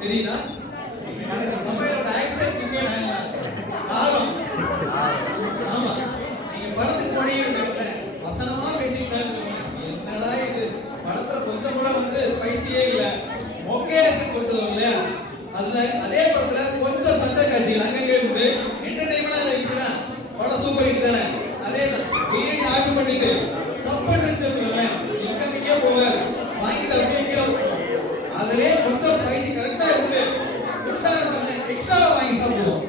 தெரியுதா? நம்மளோட ஆக்சென்ட் இங்கே ஆரம். ஆமா, நீங்க படத்துக்கு போனீங்கன்னு வசனமா பேசிக்கிட்டாங்க. என்னடா இது படத்துல கொஞ்சம் கூட வந்து ஸ்பைசியே இல்ல, ஓகே சொல்லிட்டு இல்லையா? அதுல அதே படத்துல கொஞ்சம் சண்டை காட்சிகள் அங்கங்க இருந்து என்டர்டைன்மெண்டா இருக்குன்னா படம் சூப்பர் ஹிட் தானே. அதே தான் பிரியாணி ஆர்டர் பண்ணிட்டு சப்போர்ட் வச்சுக்கோங்களேன், இன்கமிங்கே போவாரு, வாங்கிட்டு அப்படியே கீழே விட்டுரும். அதுலயே கொஞ்சம் ஸ்பைசி கரெக்டா இருந்து கொடுத்தாங்க எக்ஸ்ட்ராவா வாங்கி சாப்பிடுவோம்.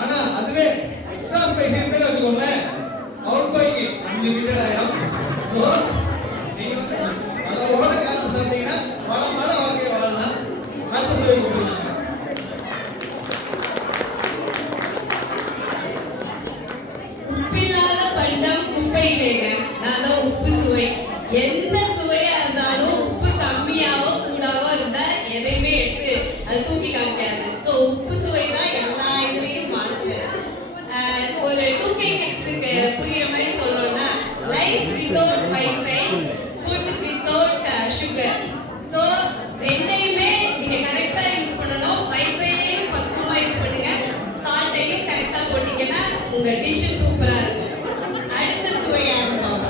ஆனா அதுவே எக்ஸ்ட்ரா ஸ்பைசி இருந்தாலும் வச்சுக்கோங்களேன், அவுட் கோயிங் அன்லிமிட்டட் ஆயிடும். ஸோ நீங்க வந்து அளவோட காத்து சாப்பிட்டீங்கன்னா வளமான வாழ்க்கை வாழலாம். அடுத்த சுவை கொடுக்கலாம். உப்பில்லாத பண்டம் குப்பையிலேங்க. நான் தான் உப்பு சுவை. எந்த சுவையா இருந்தாலும் உப்பு கம்மியாவோ கூடாவோ இருந்தா எதையுமே எடுத்து அது தூக்கி காமிக்காது. ஸோ உப்பு சுவை தான் எல்லா இதுலயும் மாஸ்டர். ஒரு 2K கிட்ஸுக்கு புரியுற மாதிரி சொல்லணும்னா, life without wifi, food without sugar. So ரெண்டையுமே நீங்க கரெக்டா யூஸ் பண்ணணும். வைஃபையையும் பக்குவமா யூஸ் பண்ணுங்க, சால்ட்டையும் கரெக்டா போட்டீங்கன்னா உங்க டிஷ் சூப்பரா இருக்கும். அடுத்த சுவையா இருக்கும்.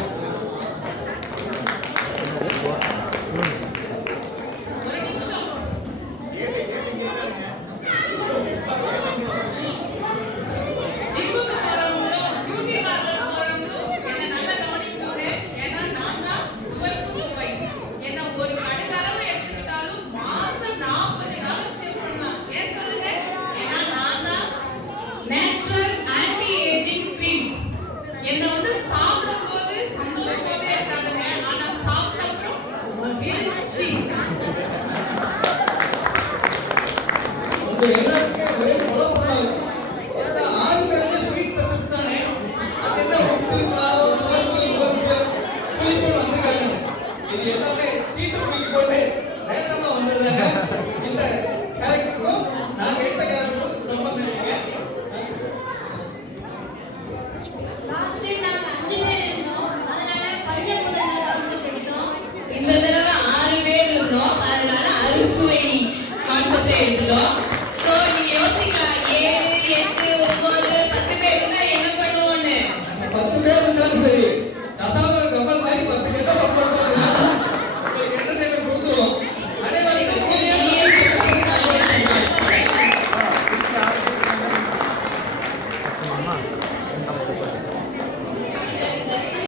ஒரு நிமிஷம். ஜிம்முக்கு போறவங்களும் பியூட்டி பார்லர் போறவங்களும் என்ன நல்லா கவனிக்கணுங்க. ஏன்னா நான் தான் துவர்ப்பு சுவை. என்ன ஒரு கடுகளவு எடுத்துக்கிட்டாலும் மாசம் $40 சேவ் பண்ணலாம். ஏன் சொல்லுங்க? ஏன்னா நான் தான் நேச்சுரல் ஆன்டி ஏஜிங் கிரீம். என்ன வந்து சாப்பிடும் போது சந்தோஷமாவே இருக்காதுங்க, ஆனா சாப்பிட்ட அப்புறம் மகிழ்ச்சி. உங்க எல்லாருக்குமே ஒரே குழப்பமா இருக்கும். ஏன்னா ஆறு பேருமே ஸ்வீட் பர்சன்ஸ் தானே. அது என்ன உப்பு காரம் உப்பு புளிப்பு வந்திருக்காங்க. இது எல்லாமே சீட்டு குடிக்க போட்டு ரேண்டமா வந்ததாங்க. இந்த கேரக்டருக்கும் நாங்க எடுத்த கேரக்டருக்கும் சம்பந்தம் இருக்குங்க. லாஸ்ட் டைம் நாங்க 5 பேர் இருந்தோம், அதனால பஞ்சபூதங்கள் கான்செப்ட் எடுத்தோம். இந்த தடவை 6 பேர் இருந்தோம், அதனால அறுசுவை கான்செப்ட் எடுத்துட்டோம். ஸோ நீங்க யோசிக்கலாம், 7, 8, 9, 10 பேர் இருந்தா என்ன பண்ணுவோம்னு. 10 பேர் இருந்தாலும் சரி, தசாவதார கப்பல் மாதிரி 10 கெட்ட போட்டுவாங்க. உங்களுக்கு என்டர்டைன்மெண்ட் கொடுத்துருவோம். அனைவருக்கும் இனிய ஆமா.